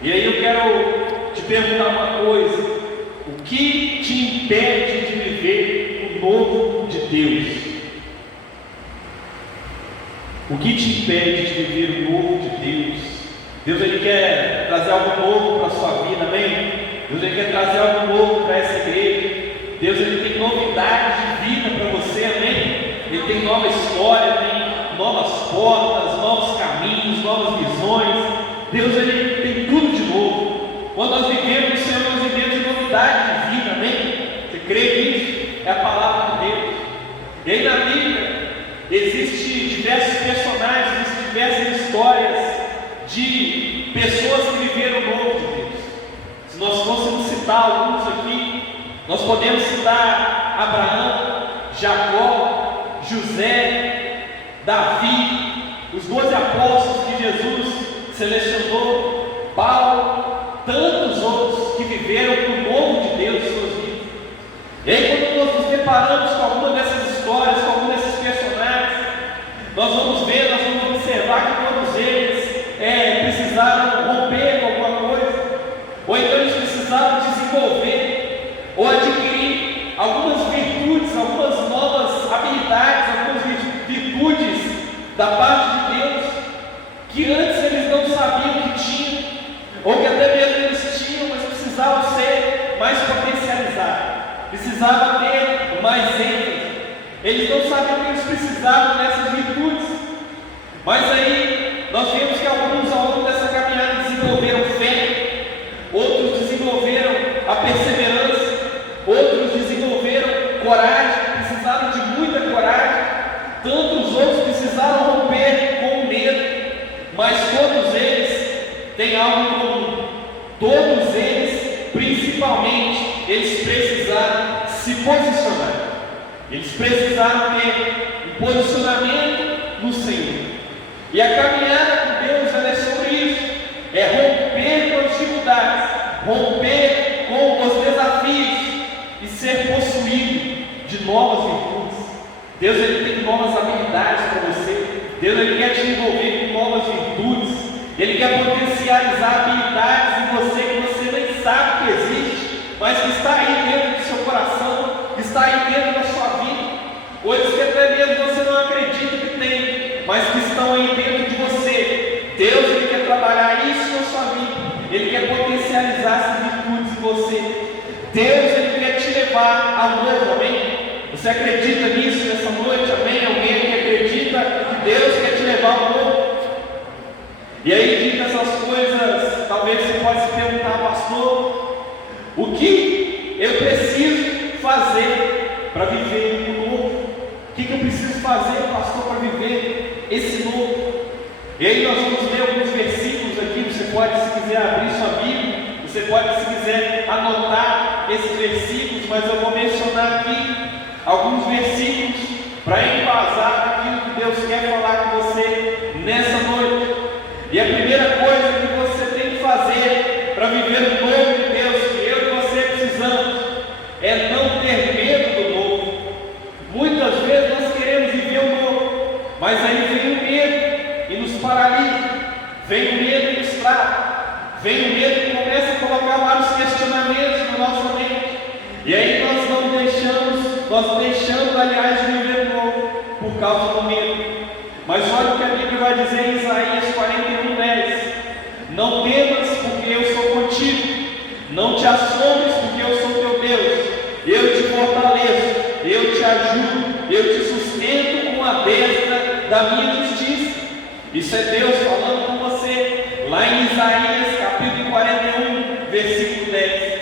E aí eu quero te perguntar uma coisa: o que te impede de viver o novo de Deus? O que te impede de viver o novo de Deus? Deus, Ele quer trazer algo novo para a sua vida, amém? Deus, Ele quer trazer algo novo para essa igreja. Deus, Ele tem novidade de vida para você, amém? Ele tem nova história, tem novas portas, novos caminhos, novas visões. Deus, Ele tem tudo de novo. Quando nós vivemos no Senhor, nós vivemos em novidade de vida, amém? Você crê nisso? É a palavra de Deus. E aí na Bíblia existem diversos personagens, existem diversas histórias de pessoas que viveram o novo de Deus. Se nós fôssemos citar alguns aqui, nós podemos citar Abraão, Jacó, José, Davi, os 12 apóstolos que Jesus selecionou, Paulo, tantos outros que viveram o novo de Deus em suas vidas. E aí quando nós nos deparamos com alguma dessas histórias, com algum desses personagens, nós vamos ver, nós vamos observar que todos eles precisaram romper com alguma coisa, ou então eles precisaram desenvolver ou adquirir algumas virtudes, algumas novas habilidades, algumas virtudes da parte de Deus, que antes eles não sabiam que tinham, ou que até mesmo eles tinham, mas precisavam ser mais potencializados, precisavam ter mais ênfase. Eles não sabiam que eles precisavam dessas virtudes, mas aí nós vemos que alguns ao longo dessa caminhada desenvolveram fé, outros desenvolveram a perseverança, outros desenvolveram coragem, precisaram de muita coragem, tantos outros precisaram romper com o medo, mas todos eles têm algo em comum. Todos eles, principalmente, eles precisaram se posicionar. Eles precisaram ter um posicionamento no Senhor. E a caminhada com Deus, ela é sobre isso. É romper com as dificuldades, romper com os desafios e ser possuído de novas virtudes. Deus, Ele tem novas habilidades para você. Deus, Ele quer te envolver com novas virtudes. Ele quer potencializar habilidades em você que você nem sabe que existe, mas que está aí dentro do seu coração, que está aí dentro da sua vida. Coisas que até mesmo você não acredita que tem, mas que estão aí dentro de você. Deus, Ele quer trabalhar isso na sua vida. Ele quer potencializar essas virtudes em você. Deus, Ele quer te levar ao novo, amém? Você acredita nisso nessa noite, amém? Alguém que acredita que Deus quer te levar ao novo? E aí, dito essas coisas, talvez você possa se perguntar, pastor, o que eu preciso fazer para viver o novo? O que eu preciso fazer, pastor, para viver esse novo? E aí nós vamos ler alguns versículos aqui. Você pode, se quiser, abrir sua Bíblia, você pode, se quiser, anotar esses versículos, mas eu vou mencionar aqui alguns versículos para embasar aquilo que Deus quer falar com você nessa noite. E a primeira coisa que você tem que fazer para viver o novo de Deus, que eu e você precisamos, é não ter medo do novo. Muitas vezes nós queremos viver o novo, mas aí vem o medo e nos paralisa, vem o medo e nos trava, vem o medo e começa a colocar vários questionamentos na nossa mente. E aí nós deixamos, aliás, de viver o novo por causa do medo. Mas olha o que a Bíblia vai dizer em Isaías 41:10. Não temas, porque eu sou contigo. Não te assombres, porque eu sou teu Deus. Eu te fortaleço, eu te ajudo, eu te sustento com a destra da minha justiça. Isso é Deus falando com você, lá em Isaías capítulo 41, versículo 10.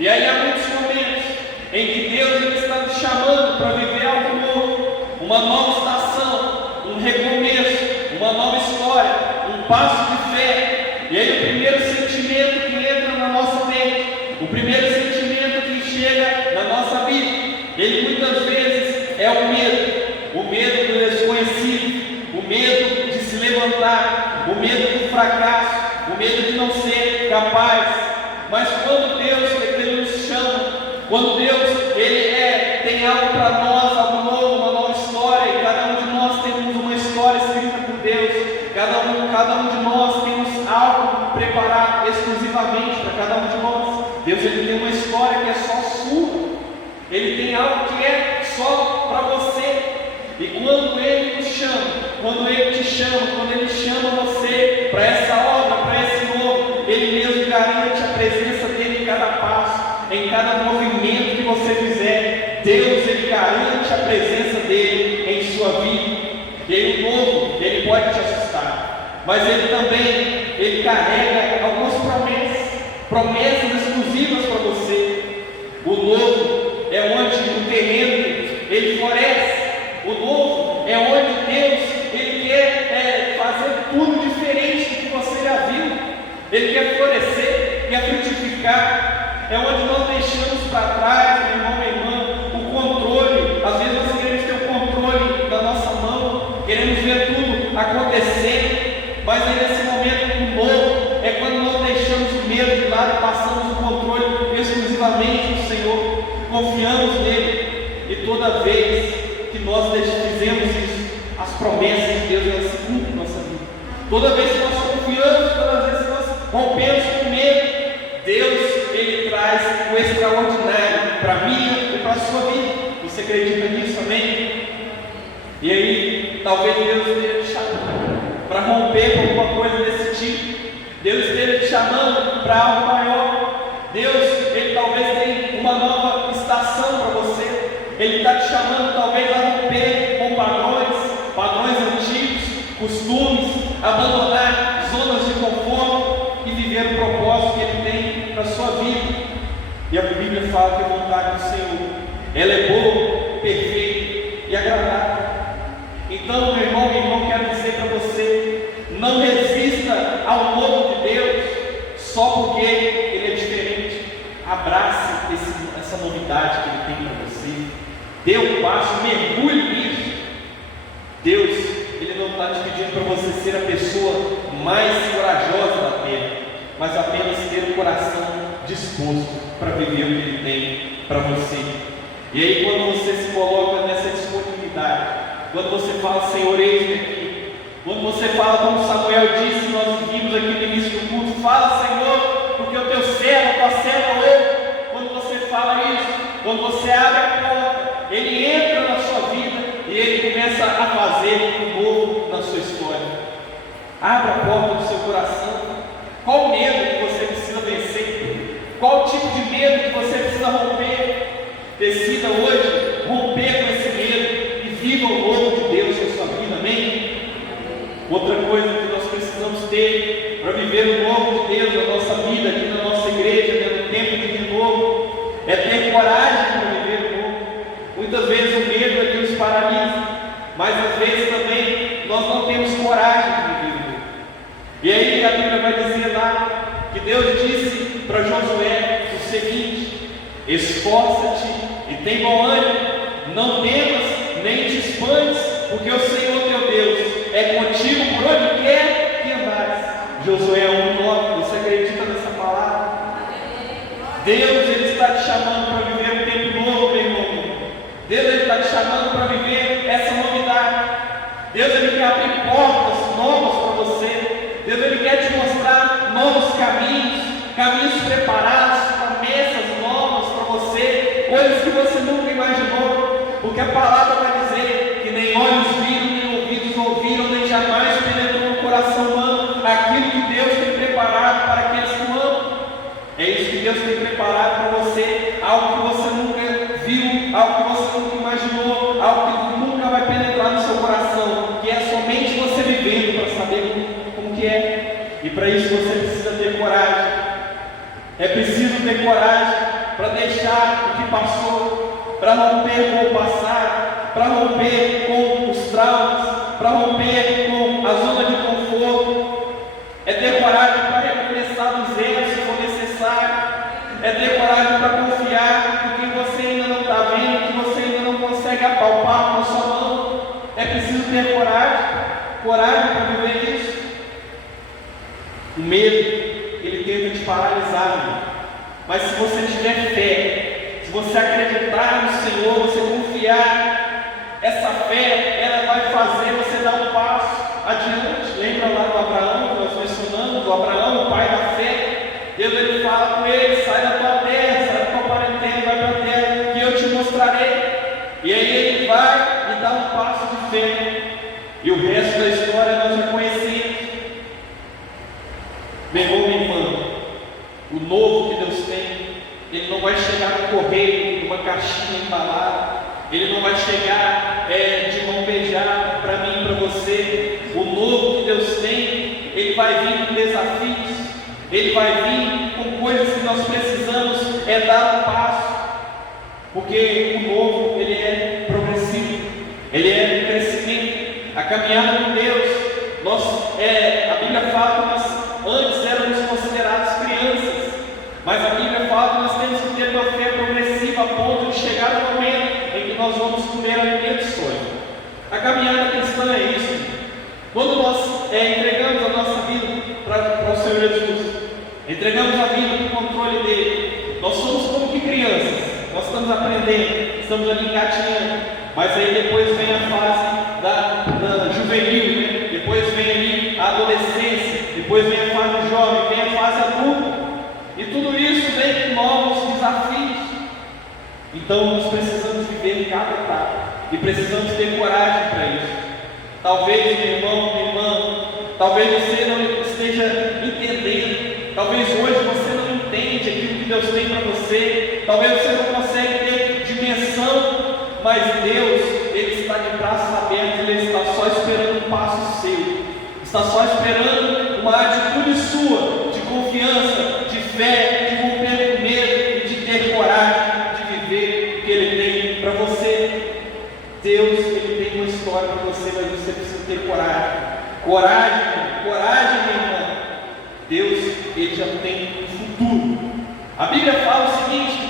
E aí há muitos momentos em que Deus, Ele está nos chamando para viver algo novo, uma nova estação, um recomeço, uma nova história, um passo de fé. E aí o primeiro sentimento que entra na nossa mente, o primeiro sentimento que chega na nossa vida, ele muitas vezes é o medo do desconhecido, o medo de se levantar, o medo do fracasso, o medo de não ser capaz. Mas quando Deus, Ele nos chama, quando Deus, Ele tem algo para nós, algo novo, uma nova história, e cada um de nós temos uma história escrita por Deus, cada um de nós temos algo preparado exclusivamente para cada um de nós. Deus ele tem uma história que é só sua. Ele tem algo que é só para você. E quando Ele nos chama, quando Ele te chama, quando Ele chama você para essa obra, para esse novo, Ele mesmo garante a presença dEle em cada passo, em cada movimento que você fizer. Deus, Ele garante a presença dEle em sua vida. E aí o novo, Ele pode te assustar, mas Ele também, Ele carrega algumas promessas exclusivas para você. O novo é onde o terreno, ele floresce. O novo é onde Deus, Ele quer fazer tudo diferente do que você já viu. Ele quer florescer, quer frutificar. É onde nós deixamos para trás, meu irmão, minha irmã, o controle. Às vezes nós queremos ter o controle da nossa mão, queremos ver tudo acontecendo, mas aí nesse momento o novo é quando nós deixamos o medo de lado e passamos o controle exclusivamente no Senhor, confiamos nele, e toda vez que nós fizemos isso, as promessas de Deus elas se cumprem na nossa vida. Toda vez que nós confiamos, todas as vezes que nós rompemos com medo, Deus Ele traz o extraordinário para a minha e para a sua vida. Você acredita nisso, amém? E aí, talvez Deus esteja te chamando para romper com alguma coisa desse tipo. Deus esteja te chamando para algo maior. Deus, Ele talvez tenha uma nova estação para você. Ele está te chamando talvez a romper com padrões antigos, costumes, abandonar zonas de conforto e viver o propósito que Ele tem para a sua vida. E a Bíblia fala que a vontade do Senhor, ela é boa, perfeita e agradável. Então, meu irmão, quero dizer para você, não resista ao novo de Deus só porque Ele é diferente. Abrace essa novidade que Ele tem para você. Dê um passo, mergulhe nisso. Deus, Ele não está te pedindo para você ser a pessoa mais corajosa da terra, mas apenas ter o coração disposto para viver o que Ele tem para você. E aí, quando você se coloca nessa disponibilidade, quando você fala, Senhor, eis-me aqui, quando você fala, como Samuel disse, nós vimos aqui no início do culto, fala, Senhor, porque o teu servo, a tua serva ouve. Quando você fala isso, quando você abre a porta, Ele entra na sua vida e Ele começa a fazer um novo na sua história. Abra a porta do seu coração. Qual medo que você precisa vencer? Qual tipo de medo que você precisa romper? Decida hoje romper com esse medo e viva o novo de Deus na sua vida, amém? Outra coisa que nós precisamos ter para viver o novo de Deus na nossa vida, aqui na nossa igreja, no tempo de renovo, é ter coragem para viver o novo. Muitas vezes o medo é que nos paralisa, mas às vezes também nós não temos coragem de viver o novo. E aí a Bíblia vai dizer lá que Deus disse para Josué o seguinte: esforça-te e tem bom ânimo, não temas nem te espantes, porque o Senhor teu Deus é contigo por onde quer que andares. Josué 1:9, você acredita nessa palavra? Deus Ele está te chamando para viver um tempo novo, meu irmão. Deus Ele está te chamando para viver essa novidade. Deus Ele quer abrir portas novas para você. Deus Ele quer te mostrar novos caminhos preparados, promessas novas para você, coisas que você nunca imaginou, porque a palavra vai dizer que nem olhos viram, nem ouvidos ouviram, nem jamais penetrou no coração humano aquilo que Deus tem preparado para aqueles que o amam. É isso que Deus tem preparado para você, algo que você nunca viu, algo que você nunca imaginou, algo que nunca vai penetrar no seu coração, que é somente você vivendo para saber como que é. E para isso você precisa ter coragem. É preciso ter coragem para deixar o que passou, para romper com o passado, para romper com os traumas, para romper com a zona de conforto. É ter coragem para recomeçar do zero se for necessário. É ter coragem para confiar no que você ainda não está vendo, que você ainda não consegue apalpar com a sua mão. É preciso ter coragem para viver isso. O medo, ele tenta te paralisar, meu. Mas se você tiver fé, se você acreditar no Senhor, você confiar, essa fé, ela vai fazer você dar um passo adiante. Lembra lá do Abraão, que nós mencionamos, o Abraão, o pai da fé. O novo que Deus tem, Ele não vai chegar no correio, numa caixinha embalada. Ele não vai chegar de mão beijada para mim e para você. O novo que Deus tem, Ele vai vir com desafios. Ele vai vir com coisas que nós precisamos dar um passo. Porque o novo, ele é progressivo. Ele é crescimento. A caminhada com Deus, a Bíblia fala que nós antes éramos considerados crianças, mas a Bíblia fala que nós temos que ter uma fé progressiva a ponto de chegar no momento em que nós vamos comer alimento sólido. A caminhada cristã é isso. Quando nós entregamos a nossa vida para o Senhor Jesus, entregamos a vida no controle dele, nós somos como que crianças. Nós estamos aprendendo, estamos ali engatinhando, mas aí depois vem a fase da juvenil, né? Depois vem ali a adolescência, depois vem a fase jovem, vem a fase adulta, e tudo isso vem com novos desafios. Então nós precisamos viver cada etapa, e precisamos ter coragem para isso. Talvez, meu irmão, minha irmã, talvez você não esteja entendendo, talvez hoje você não entende aquilo que Deus tem para você, talvez você não consegue ter dimensão, mas Deus, Ele está de braços abertos, Ele está só esperando um passo seu, está só esperando uma atitude sua, de confiança, de fé, de romper com medo e de ter coragem de viver o que Ele tem para você. Deus, Ele tem uma história para você, mas você precisa ter coragem. Coragem, minha irmã. Deus, Ele já tem um futuro. A Bíblia fala o seguinte,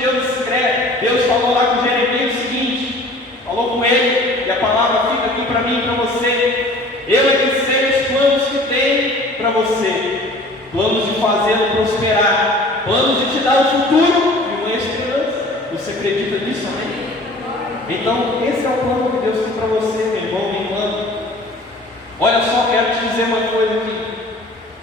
Deus falou lá com Jeremias o seguinte, falou com ele, e a palavra fica aqui para mim e para você. Eu é que sei os planos que tem para você, planos de fazê-lo prosperar, planos de te dar um futuro e uma esperança. Você acredita nisso, amém? Então, esse é o plano que Deus tem para você, meu irmão, minha irmã. Olha só, quero te dizer uma coisa aqui.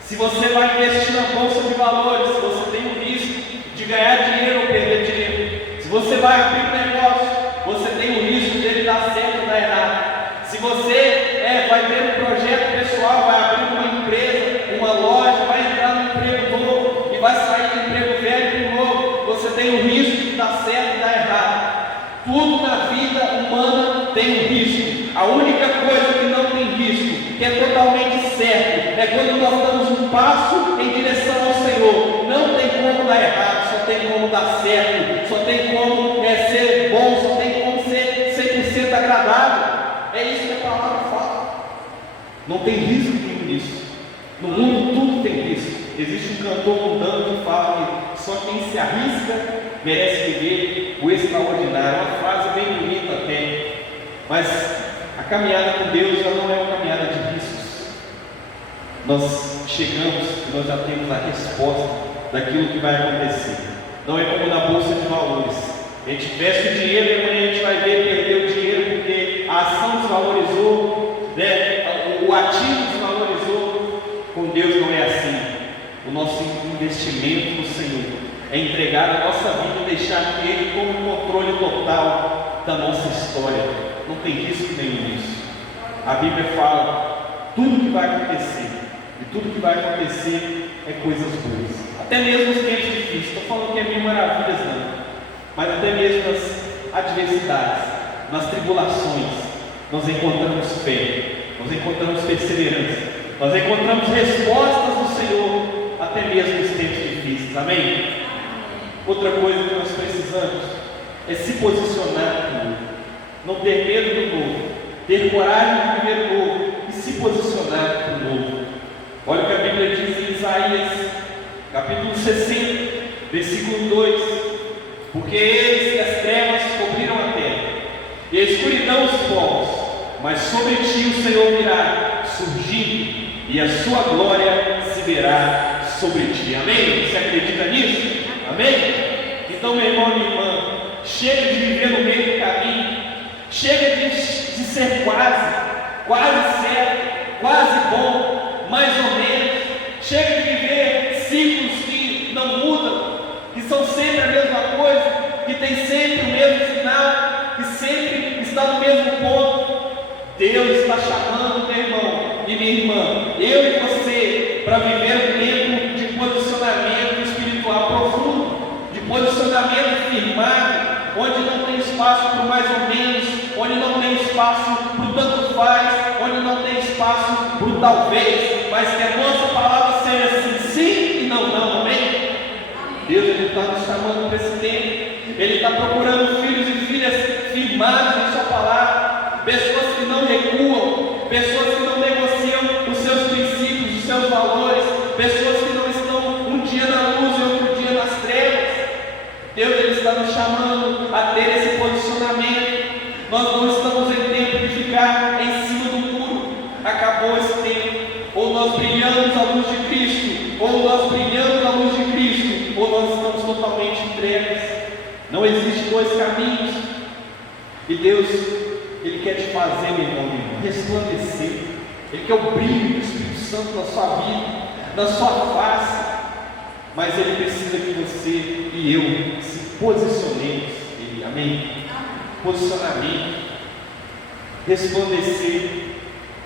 Se você vai investir na bolsa de valores, você tem o risco de ganhar dinheiro ou perder dinheiro. Se você vai abrir um negócio, você tem o risco dele dar certo ou dar errado. Se você vai ter um projeto pessoal, vai abrir uma empresa, uma loja, vai entrar num emprego novo e vai sair do emprego velho para o novo, você tem o risco de dar certo e dar errado. Tudo na vida humana tem um risco. A única coisa que não tem risco, que é totalmente certo, é quando nós damos um passo em direção ao Senhor. Não tem como dar errado, só tem como dar certo, só tem como ser bom, só tem como ser 100% agradável. É isso que a palavra fala. Não tem risco nenhum nisso. No mundo tudo tem risco. Existe um cantor mundano que fala que só quem se arrisca merece viver o extraordinário. Uma frase bem bonita até. Mas a caminhada com Deus já não é uma caminhada de riscos. Nós chegamos e nós já temos a resposta daquilo que vai acontecer. Não é como na bolsa de valores. A gente investe o dinheiro e amanhã a gente vai ver perder o dinheiro porque a ação desvalorizou, o ativo desvalorizou. Com Deus não é assim. O nosso investimento no Senhor é entregar a nossa vida e deixar que Ele tome o controle total da nossa história. Não tem risco nenhum nisso. A Bíblia fala tudo que vai acontecer, e tudo que vai acontecer é coisas boas. Até mesmo os tempos difíceis. Estou falando que é mil maravilhas, não, mas até mesmo nas adversidades, nas tribulações, nós encontramos fé, nós encontramos perseverança, nós encontramos respostas do Senhor, até mesmo nos tempos difíceis. Amém? Outra coisa que nós precisamos é se posicionar no novo. Não ter medo do novo, ter coragem de viver o novo e se posicionar para o novo. Olha o que a Bíblia diz em Isaías, capítulo 60, versículo 2: porque eles e as trevas cobriram a terra, e a escuridão os povos, mas sobre ti o Senhor virá surgindo, e a sua glória se verá sobre ti. Amém? Você acredita nisso? Amém? Então, meu irmão e minha irmã, chega de viver no meio do caminho, chega de ser quase certo, quase bom, mais ou menos. Chega de viver ciclos que não mudam, que são sempre a mesma coisa, que tem sempre o mesmo final, que sempre está no mesmo ponto. Deus está chamando, meu irmão e minha irmã, eu e você, para viver um tempo de posicionamento espiritual mais ou menos, onde não tem espaço para o tanto faz, onde não tem espaço para o talvez, mas que a nossa palavra seja assim, sim e não, não, amém? Deus, Ele está nos chamando para esse tempo. Ele está procurando filhos e filhas firmados em sua palavra, pessoas que não recuam, pessoas que não negociam os seus princípios, os seus valores, pessoas que não estão um dia na luz e outro dia nas trevas. Deus, Ele está nos chamando a ter esse posicionamento. Nós não estamos em tempo de ficar em cima do muro. Acabou esse tempo. Ou nós brilhamos a luz de Cristo, ou nós brilhamos a luz de Cristo, ou nós estamos totalmente em trevas. Não existe dois caminhos. E Deus, Ele quer te fazer, meu irmão, resplandecer. Ele quer o brilho do Espírito Santo na sua vida, na sua face. Mas Ele precisa que você e eu se posicionemos. Amém? Posicionamento. Resplandecer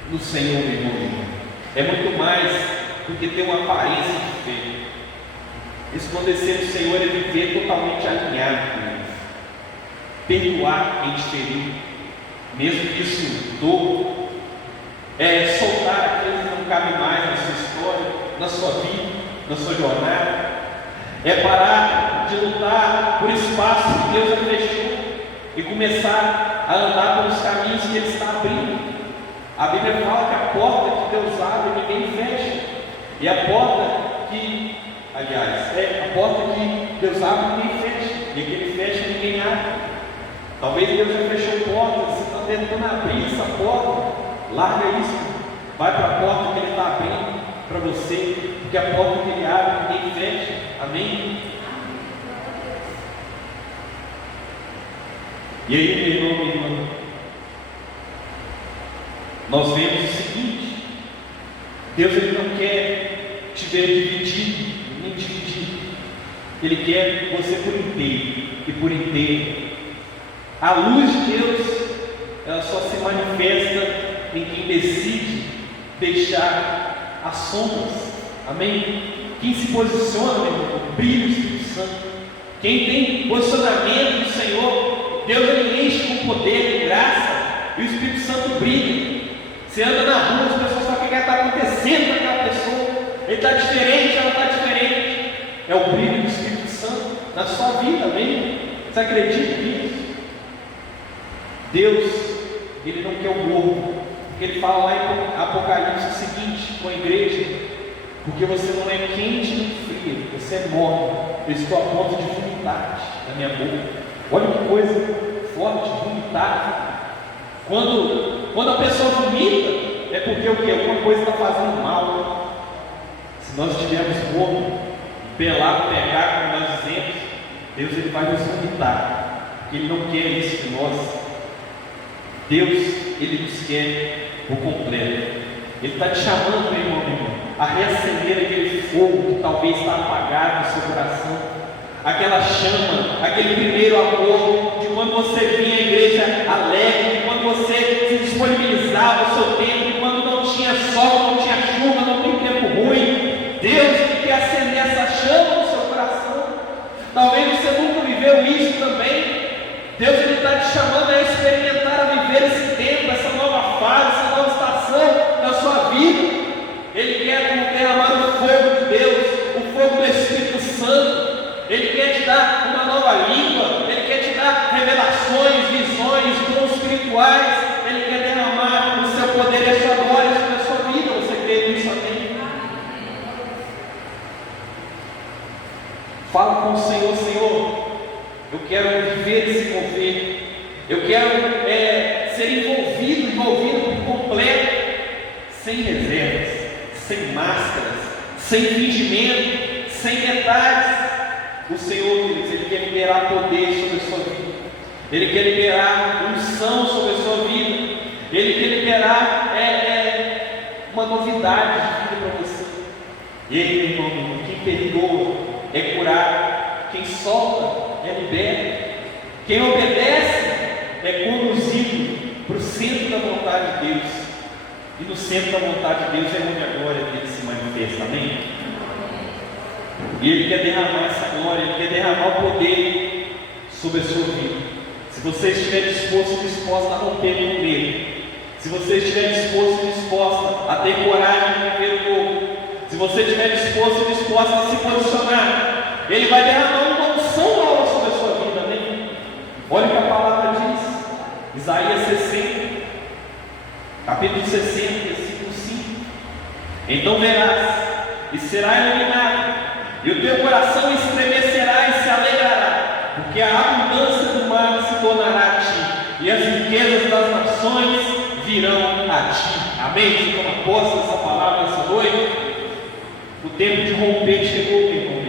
no Senhor, meu irmão. É muito mais do que ter uma aparência de fé. Resplandecer no Senhor é viver totalmente alinhado com Ele. Perdoar quem te feriu, mesmo que isso doa. Soltar aquilo que não cabe mais na sua história, na sua vida, na sua jornada. É parar de lutar por espaço que Deus já fechou e começar a andar pelos caminhos que Ele está abrindo. A Bíblia fala que a porta que Deus abre, ninguém fecha. E a porta que, a porta que Deus abre, ninguém fecha. E a que Ele fecha, ninguém abre. Talvez Deus já fechou portas, você está tentando abrir essa porta. Larga isso. Vai para a porta que Ele está abrindo para você. Porque a porta que Ele abre, ninguém fecha. Amém? E aí, meu irmão, minha irmã, nós vemos o seguinte: Deus, Ele não quer te ver dividido, nem dividido. Ele quer você por inteiro e por inteiro. A luz de Deus, ela só se manifesta em quem decide deixar as sombras. Amém? Quem se posiciona, meu irmão, brilha o Espírito Santo. Quem tem posicionamento do Senhor, Deus, Ele enche com poder e graça, e o Espírito Santo brilha. Você anda na rua, as pessoas só querem o que está acontecendo com aquela pessoa. Ele está diferente, ela está diferente. É o brilho do Espírito Santo na sua vida, amém? Você acredita nisso? Deus, Ele não quer o morto, porque Ele fala lá em Apocalipse o seguinte com a igreja: porque você não é quente nem frio, você é morno. Eu estou a ponto de vomitar da minha boca. Olha que coisa forte, vomitar. Quando a pessoa vomita, é porque o que? Alguma coisa está fazendo mal. Se nós estivermos mortos, pelado, pegar, como nós dizemos, Deus, Ele vai nos vomitar, porque Ele não quer isso de nós. Deus, Ele nos quer por completo. Ele está te chamando, meu irmão, a reacender aquele fogo que talvez está apagado no seu coração, aquela chama, aquele primeiro amor de quando você vinha à igreja alegre, de quando você se disponibilizava o seu tempo, de quando não tinha sol, não tinha chuva, não tinha tempo ruim. Deus quer acender essa chama no seu coração. Talvez você nunca viveu isso também. Deus, Ele está te chamando a experimentar, a viver esse tempo, essa nova fase, essa nova estação na sua vida. Ele quer derramar o fogo de Deus, o fogo do Espírito Santo. Ele quer te dar uma nova língua, Ele quer te dar revelações, visões, dons espirituais. Ele quer derramar o seu poder e a sua glória sobre a sua vida. Você crê nisso, amém? Fala com o Senhor: Senhor, eu quero viver esse mover, eu quero ser envolvido por completo, sem reservas, sem máscaras, sem fingimento, sem detalhes. O Senhor, queridos, Ele quer liberar poder sobre a sua vida, Ele quer liberar unção sobre a sua vida, Ele quer liberar uma novidade de vida para você. Ele, meu irmão, quem perdoa é curar, quem solta é liberto, quem obedece é conduzido para o centro da vontade de Deus, e no centro da vontade de Deus é onde a glória dele se manifesta, amém? E Ele quer derramar essa glória, Ele quer derramar o poder sobre a sua vida. se você estiver disposto e disposta a romper com medo, se você estiver disposto e disposta a ter coragem de viver o novo, se você estiver disposto e disposta a se posicionar, Ele vai derramar uma unção nova sobre a sua vida, amém? Olha o que a palavra diz, Isaías 60, capítulo 60, versículo 5. Então verás, e será iluminado, e o teu coração estremecerá e se alegrará, porque a abundância do mar se tornará a ti, e as riquezas das nações virão a ti. Amém? Você toma posse dessa palavra nessa noite? O tempo de romper chegou, meu irmão.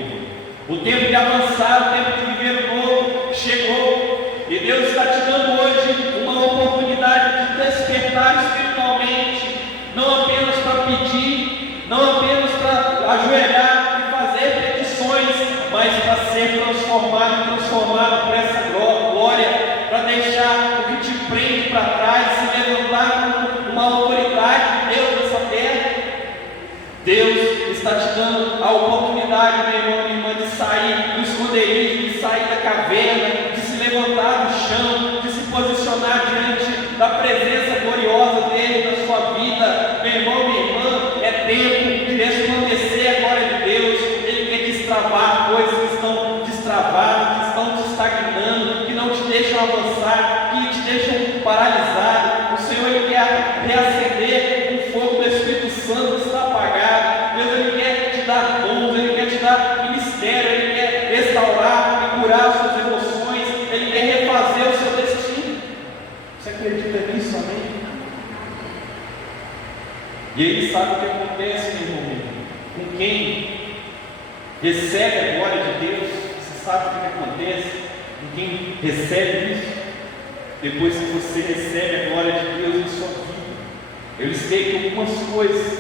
O tempo de avançar, o tempo de viver o novo chegou. E Deus está te dando hoje uma oportunidade de despertar espiritualmente, não apenas para pedir, não apenas para ajoelhar e fazer petições, mas para ser transformado por essa glória, para deixar o que te prende para trás, se levantar como uma autoridade de Deus nessa terra. Deus está te dando a oportunidade, meu irmão, minha irmã, de sair do esconderijo, de sair da caverna, de se levantar do chão, de se posicionar diante da presença gloriosa dele na sua vida. Meu irmão, minha irmã, é tempo de resplandecer a glória de Deus. Ele quer destravar coisas que estão destravadas, que estão te estagnando, que não te deixam avançar, que te deixam paralisado. O Senhor, Ele quer reacender o fogo do Espírito Santo que está apagado. Deus, Ele quer te dar dons, Ele quer te dar ministério, Ele quer restaurar e curar suas emoções, Ele quer refazer o seu destino. Você acredita nisso, amém? E Ele sabe o que acontece, meu irmão, com quem recebe a glória de Deus. Você sabe o que acontece com quem recebe isso? Depois que você recebe a glória de Deus em sua vida, eu listei algumas coisas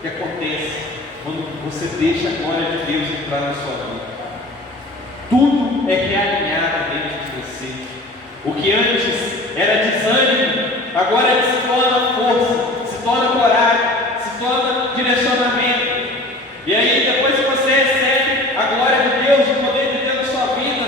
que acontecem quando você deixa a glória de Deus entrar na sua vida. Tudo é realinhado dentro de você. O que antes era desânimo, agora ele se torna força, se torna coragem, se torna direcionamento. E aí, depois que você recebe a glória de Deus, o poder de Deus na sua vida,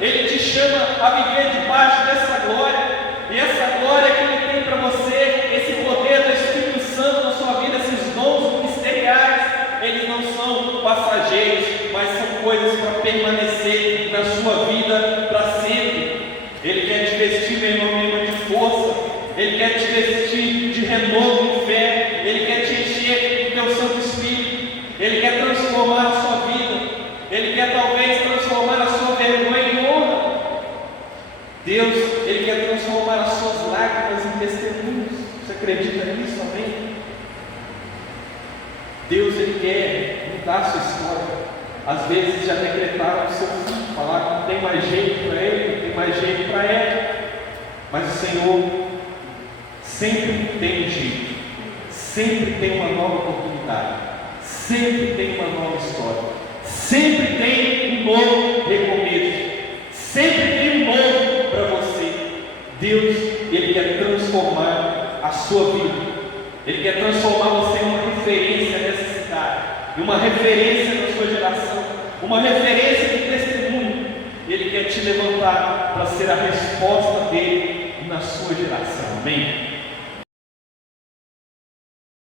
Ele te chama a viver debaixo dessa glória. E essa glória que Ele tem para você, esse poder do Espírito Santo na sua vida, esses dons ministeriais, eles não são passageiros, mas são coisas para permanecer na sua vida para sempre. Ele quer te vestir, meu irmão, minha irmã, de força. Ele quer te vestir de renovo de fé. Ele quer te encher do teu Santo Espírito. Ele quer transformar a sua vida. Ele quer talvez transformar a sua vergonha em honra. Deus, Ele quer transformar as suas lágrimas em testemunhos. Você acredita nisso, amém? Deus, Ele quer mudar a sua história. Às vezes já decretaram o seu fim, falar que não tem mais jeito para ele, não tem mais jeito para ela. Mas o Senhor sempre tem um jeito, sempre tem uma nova oportunidade, sempre tem uma nova história, sempre tem um novo recomeço, sempre tem um novo para você. Deus, Ele quer transformar a sua vida, Ele quer transformar você em uma referência nessa cidade, em uma referência na sua geração, uma referência de testemunho. Ele quer te levantar para ser a resposta dele na sua geração, amém?